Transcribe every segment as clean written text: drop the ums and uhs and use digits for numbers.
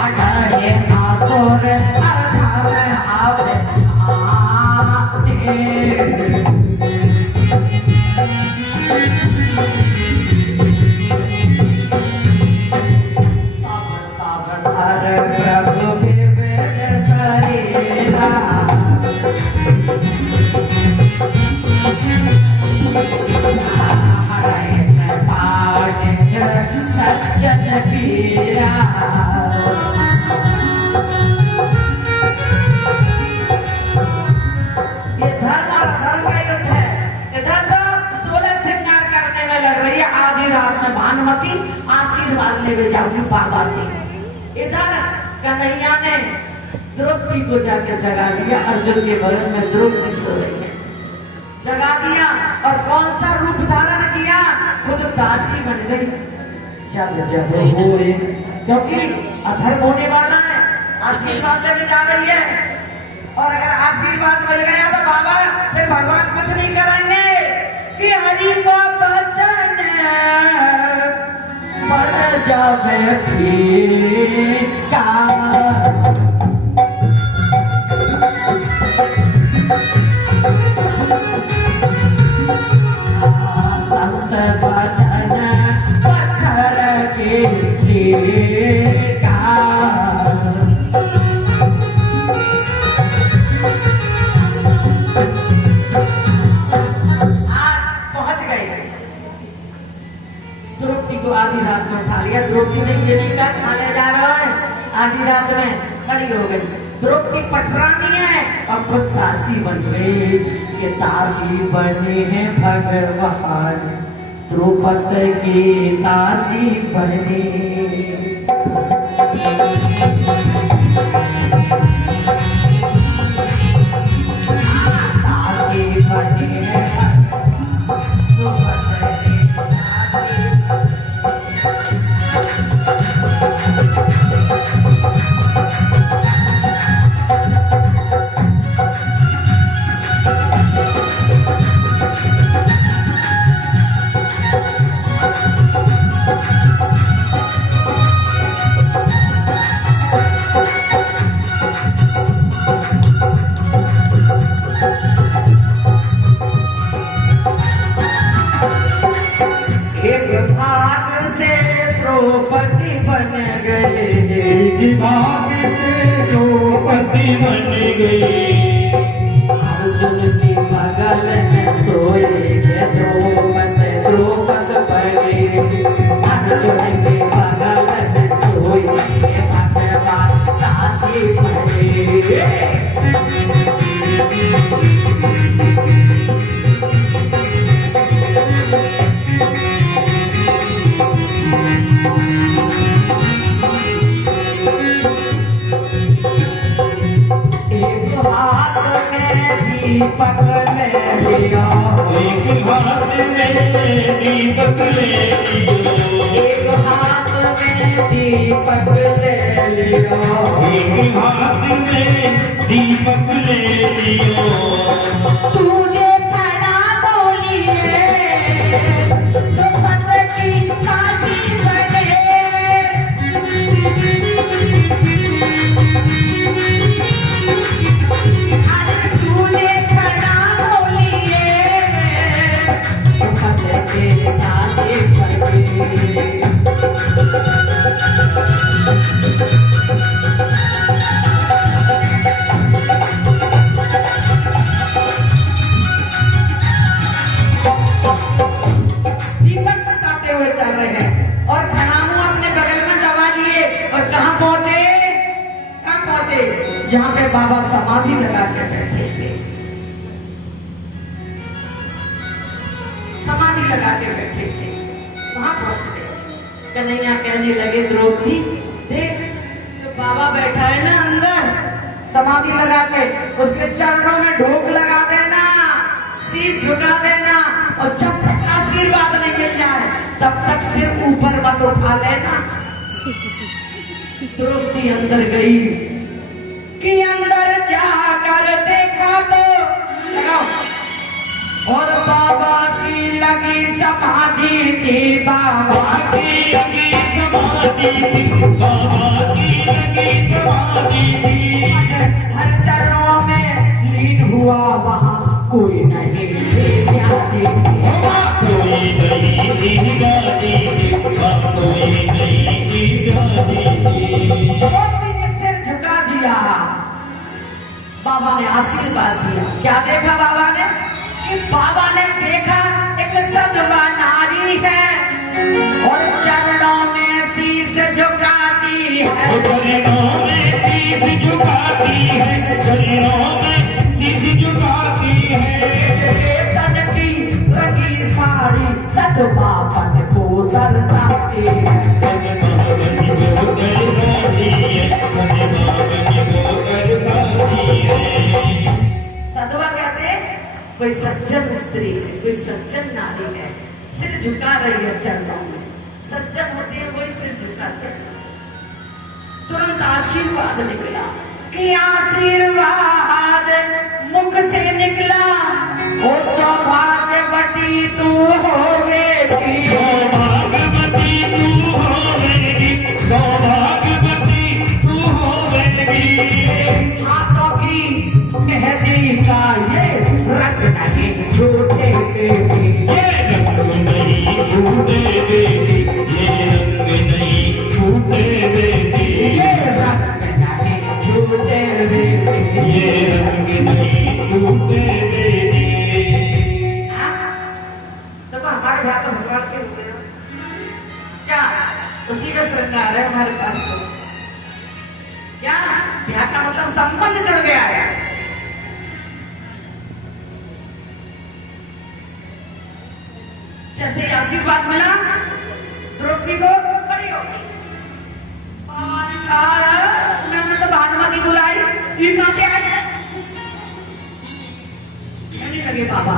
अठारे आसुर अधम आवे प्रभु विवेक शरीरा सज्जन पीरा ये धर्म और धर्म का युद्ध है। इधर तो 16 श्रृंगार करने में लग रही है, आधी रात में भानुमती आशीर्वाद ले जाऊंगी पार्वती। इधर कन्हैया ने द्रौपदी को जाकर जगा दिया, अर्जुन के बगल में द्रौपदी सो रही है, जगा दिया और कौन सा रूप धारण किया, खुद दासी बन गई। जब जब हुए क्योंकि अधर्म होने वाला है, आशीर्वाद लेके जा रही है, और अगर आशीर्वाद मिल गया तो बाबा फिर भगवान कुछ नहीं करेंगे कि हरि को बचन पर जावे फीका। संत बचन पत्थर के टीका। द्रौपदी को आधी रात में उठा लिया। द्रौपदी ने ये नहीं कहा खाने जा रहा है, आधी रात में खड़ी हो गई। द्रौपदी पटरानी है और खुद दासी बन गई। ये दासी बने हैं भगवान, द्रौपदी की दासी बनी। दासी बनी है द्रौपदी बन गए, भाग से द्रौपदी बन गई। अर्जुन के बगल में सोए द्रौपदी द्रौपदी बने। अर्जुन के बगल में सोए भगवान दासी बने। दीपक ले लिया, एक हाथ में दीपक ले लिया, एक हाथ में दीपक ले लिया, एक हाथ में दीपक ले लिया। तुझे खड़ा बोलिए द्रौपदी की दासी बने। जहाँ पे बाबा समाधि लगा के बैठे थे, समाधि लगा के बैठे थे, वहां पहुंच गए। कन्हैया कहने लगे द्रौपदी देख, तो बाबा बैठा है ना अंदर समाधि लगा के, उसके चरणों में ढोक लगा देना, शीश झुका देना, और जब तक आशीर्वाद नहीं मिल जाए तब तक सिर ऊपर मत उठा लेना। द्रौपदी अंदर गई कि अंदर जाकर देखा तो और बाबा की लगी समाधि थी, बाबा की लगी समाधि थी, बाबा की लगी ने आशीर्वाद दिया। क्या देखा बाबा ने? कि बाबा ने देखा एक सदवा नारी है और चरणों में शीश झुकाती है, चरणों में शीश झुकाती है, चरणों में शीश झुकाती है। तन की रंगी साड़ी सदवा पन को दर्शाती है, सदवा कहते हैं कोई सज्जन स्त्री है, कोई सज्जन नारी है, सिर झुका रही है चरणों में। सज्जन होते हैं वही सिर झुकाते हैं। तुरंत आशीर्वाद निकला कि आशीर्वाद मुख से निकला, ओ सौभाग्यवती तू होवेगी, सौभाग्यवती तू होवेगी, सौभाग्यवती तू होवेगी। हाथों की मेहंदी का ये रंग नहीं छूटे देगी, ये रंग नहीं छूटे देगी, ये रंग नहीं छूटे देगी, ये रंग नहीं छूटे देगी, ये रंग नहीं छूटे देगी। देखो हमारे बात तो भगवान के होते हैं क्या? उसी का श्रृंगार है हमारे पास। तो क्या ब्याह का मतलब संबंध जुड़ गया है। जैसे आशीर्वाद मिला द्रौपदी को, खड़ी हो गई। मैंने तो भानुमति बुलाई, ये कहां से आई है? कहने लगे बाबा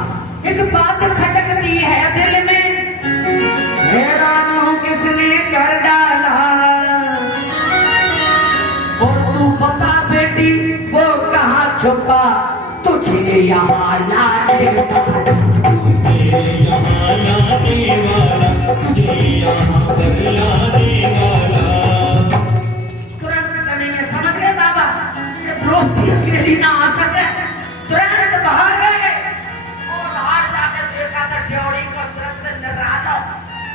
एक बात खटकती है दिल में, हैरान हूं किसने कर डाला, और तू बता बेटी वो कहां छुपा तुझे यहाँ लाने वाला, यहाँ लाने वाला, तुझे यहाँ पर लाने वाला। तुरंत कन्हैया समझ गए बाबा कि द्रौपदी अकेली ना आ सके, तुरंत बाहर गए और बाहर जाकर देखा तो ड्योढ़ी को दृश्य निराला।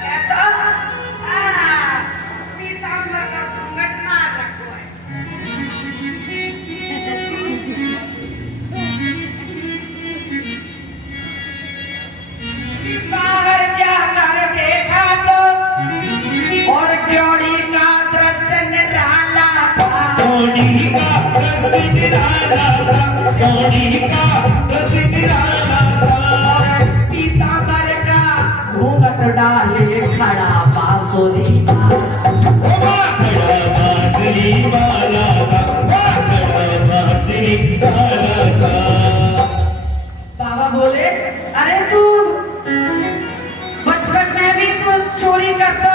कैसा? पीताम्बर का घूंघट ना रखो है। बाहर जाकर देखा तो और ड्योढ़ी का दृश्य निराला था, ड्योढ़ी का दृश्य निराला था, ड्योढ़ी का दृश्य निराला था। पीताम्बर का घूंघट डाले खड़ा बांसुरी खड़ा बांसुरी वाला था, खड़ा बांसुरी वाला था। बाबा बोले अरे तू बचपन में भी तू चोरी करता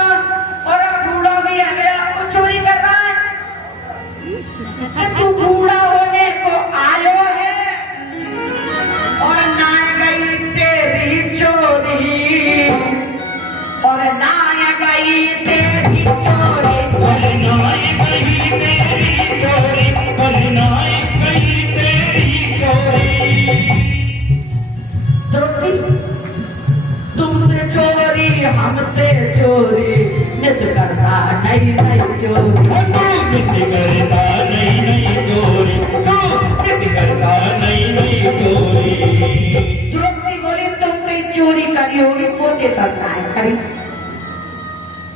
और अब बूढ़ा भी आ गया, वो चोरी कर रहा है। तू बूढ़ा होने को आयो है और ना गई तेरी चोरी, और ना गई तेरी चोरी, और ना गई तेरी चोरी, और ना गई तेरी चोरी। द्रौपदी तुमने चोरी हमसे चोरी नित करता नहीं नहीं चोरी, नित करता नहीं नहीं चोरी, नित करता नहीं नहीं चोरी। द्रौपदी बोली तुमने चोरी करी होगी, पोते करता है करी।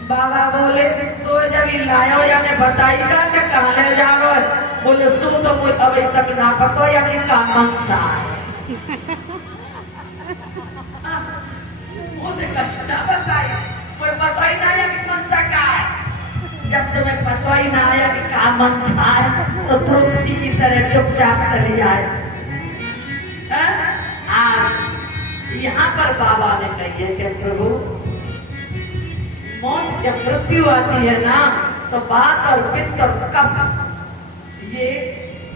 बाबा बोले तो जब लायो या ने बताई का कि कहाँ ले जाओ, बोले सो तो कोई अभी तक ना पतो या कि का मनसा है। मुझे कष्ट बताई, कोई बताई ना या कि मनसा का है। जब तुम्हें पता ही ना आया कि का मनसा है तो द्रौपदी की तरह चुपचाप चली आए। आज यहाँ पर बाबा ने कही है कि प्रभु मौत जब मृत्यु आती है ना तो बात और पित्त और कफ ये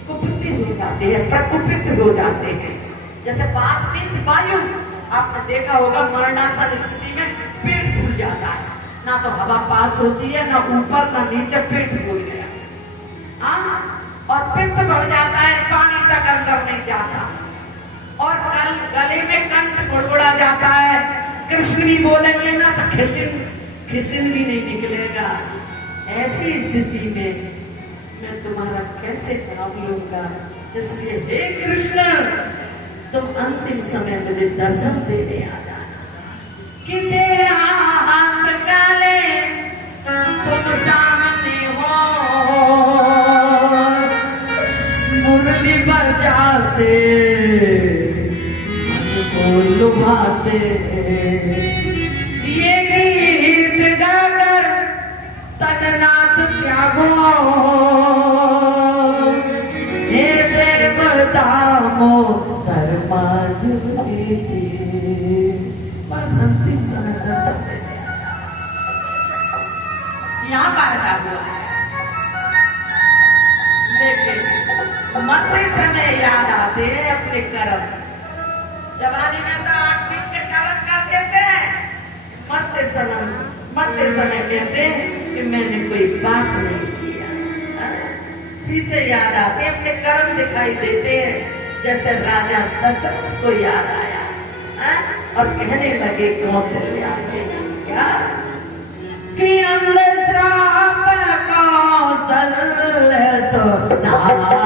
कुपित हो जाते हैं, प्रकुपित हो जाते हैं। जैसे बात में वायु आपने देखा होगा मरणासन स्थिति में पेट फूल जाता है, ना तो हवा पास होती है ना ऊपर ना नीचे, पेट फूल गया। और पित्त बढ़ जाता है, पानी तक अंदर नहीं जाता, और गले में कंठ गुड़गुड़ा जाता है। कृष्ण भी बोलेंगे ना तो खिसिन भी नहीं निकलेगा। ऐसी स्थिति में मैं तुम्हारा कैसे नाम लूंगा, इसलिए हे कृष्ण तुम अंतिम समय मुझे दर्शन देने आ जाना कि तेरे हाथ काले तुम सामने हो मुरली बजाते मन को लुभाते ये गीत गाकर तननाथ त्यागो हे देवतामो धर्माधुरी बस अंतिम समय दर्शन देते यहाँ पैदा हुआ है लेकिन मरते समय याद आते हैं अपने कर्म। जवानी में तो आठ बीच के कर्म कर देते हैं, मरते समय कहते हैं कि मैंने कोई बात नहीं किया। पीछे याद आते अपने कर्म दिखाई देते हैं जैसे राजा दशरथ को याद आया और कहने लगे कौशल्या से क्या कि अंधश्राप कौशल्य सुनावा।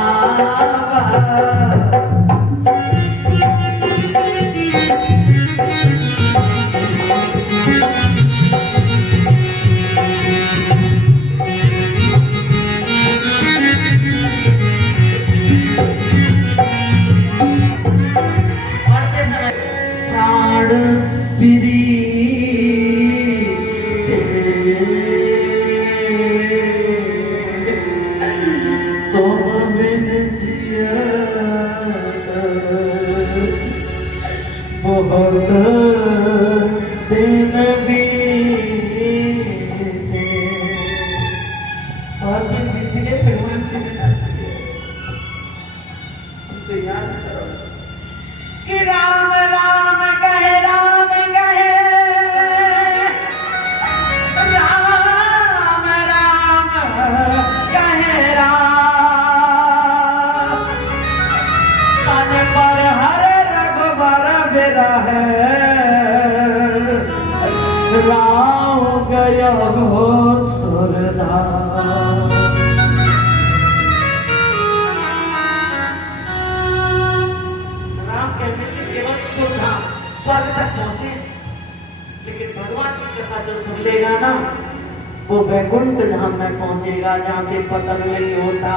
वो वैकुंठ धाम में पहुंचेगा जहाँ से पतन नहीं होता।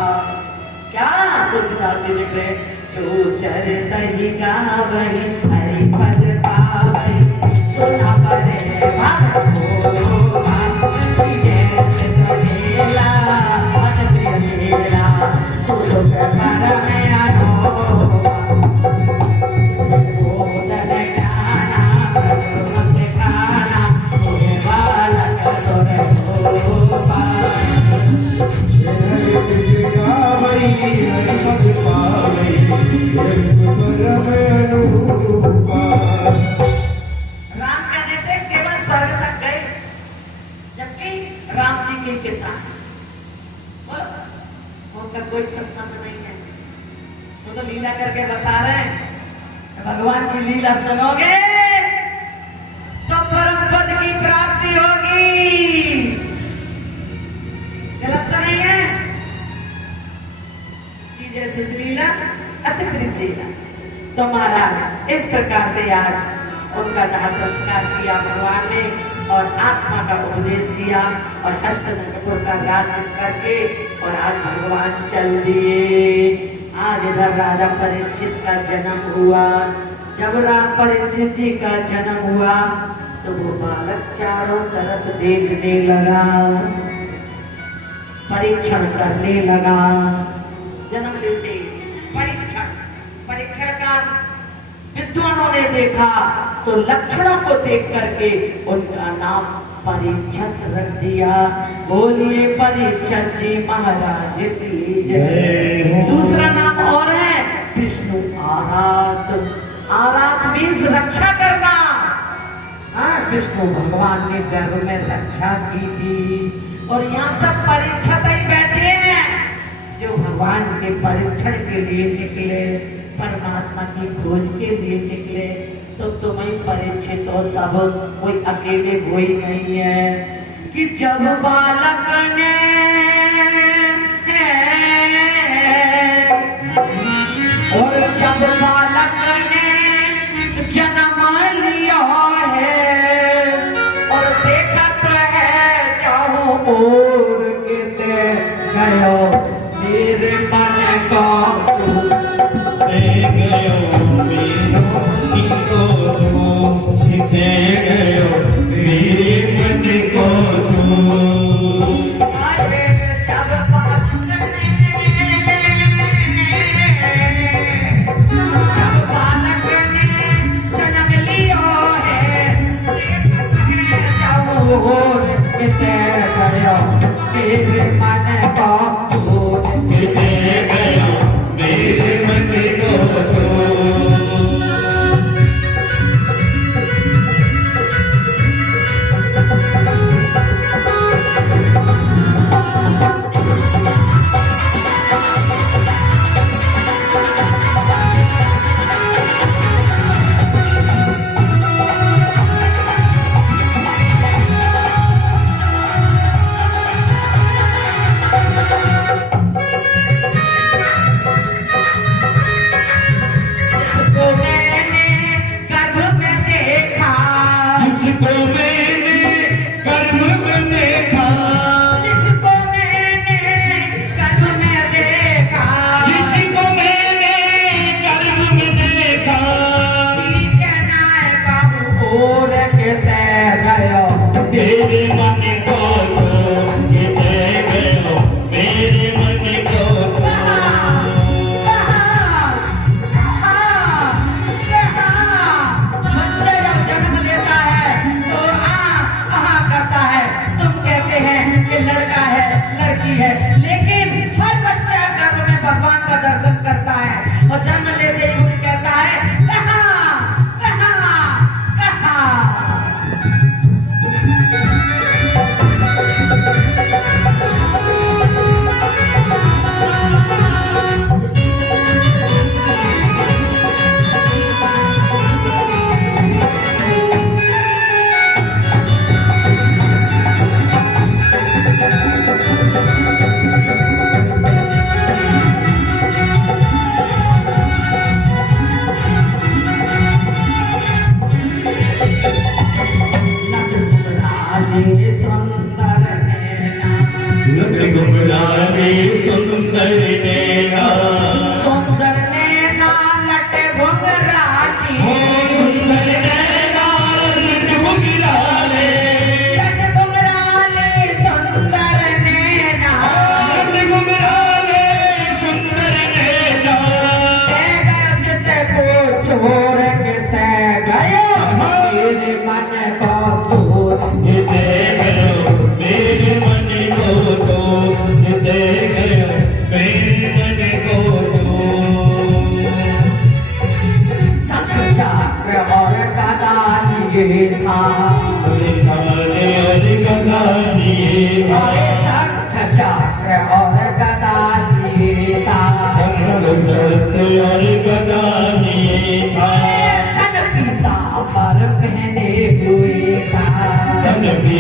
क्या तुलसीदास जी लिख रहे जो चरित ही गावहि हरि पद पावहि सुना परे भारत को जैसे सहेला अत प्रिय सेला सो सो प्रकार में आनो बोधन ज्ञाना प्रभु से खाना ये बालक सोर राम कहने थे केवल स्वर्ग तक गए, जबकि राम जी के पिता उनका कोई संबंध नहीं है। वो तो लीला करके बता रहे हैं, भगवान की लीला सुनोगे तो परम पद की प्राप्ति होगी। गलत तो नहीं है कि जैसे लीला अति प्रिय तो महाराज इस प्रकार से आज उनका दाह संस्कार किया भगवान ने और आत्मा का उपदेश दिया और हस्तनपुर का राज्य करके और आज भगवान चल दिए। आज इधर राजा परीक्षित का जन्म हुआ। जब राम परीक्षित जी का जन्म हुआ तो वो बालक चारों तरफ देखने लगा, परीक्षण करने लगा। जन्म लेते परीक्षण का विद्वानों ने देखा तो लक्षणों को देख करके उनका नाम परीक्षित रख दिया। बोलिए परीक्षित जी महाराज की जय। दूसरा नाम और है विष्णु आराध। आराध मीन्स रक्षा करना। विष्णु भगवान ने गर्भ में रक्षा की थी और यहाँ सब परीक्षित ही बैठे हैं जो भगवान के परीक्षण के लिए निकले, परमात्मा की खोज के लिए निकले। तो तुम्हें परीक्षित हो सब, कोई अकेले कोई नहीं है। कि जब बालक ने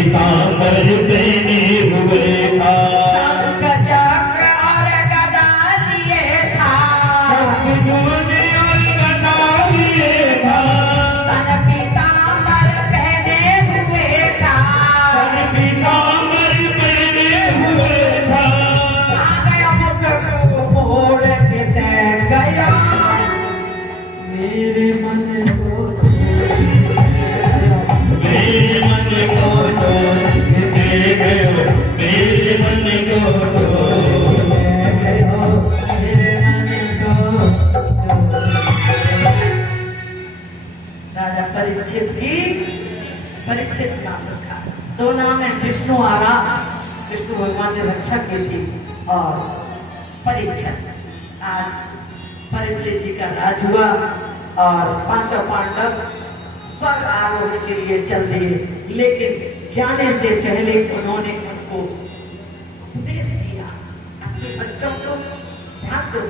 पीतांबर पहने हुए था। शंख चक्र और गदा लिए था। शंख-चूर्ण और गदा लिए था। सन पीतांबर पहने हुए था। सन पीतांबर पहने हुए था। आ गया मुख को मोड़ के तैर गया मेरे मन को। मेरे मन को तो दे गयो, मेरे मन को तो राजा परीक्षित नाम रखा। दो नाम है, विष्णु आराम, विष्णु भगवान ने रक्षा की थी, और परीक्षित। आज परीक्षित जी का राज हुआ और पांचों पांडव स्वर्ग आरोहण के लिए चल दिए, लेकिन जाने से पहले उन्होंने उनको उपदेश किया, अपने बच्चों को ध्यान दो।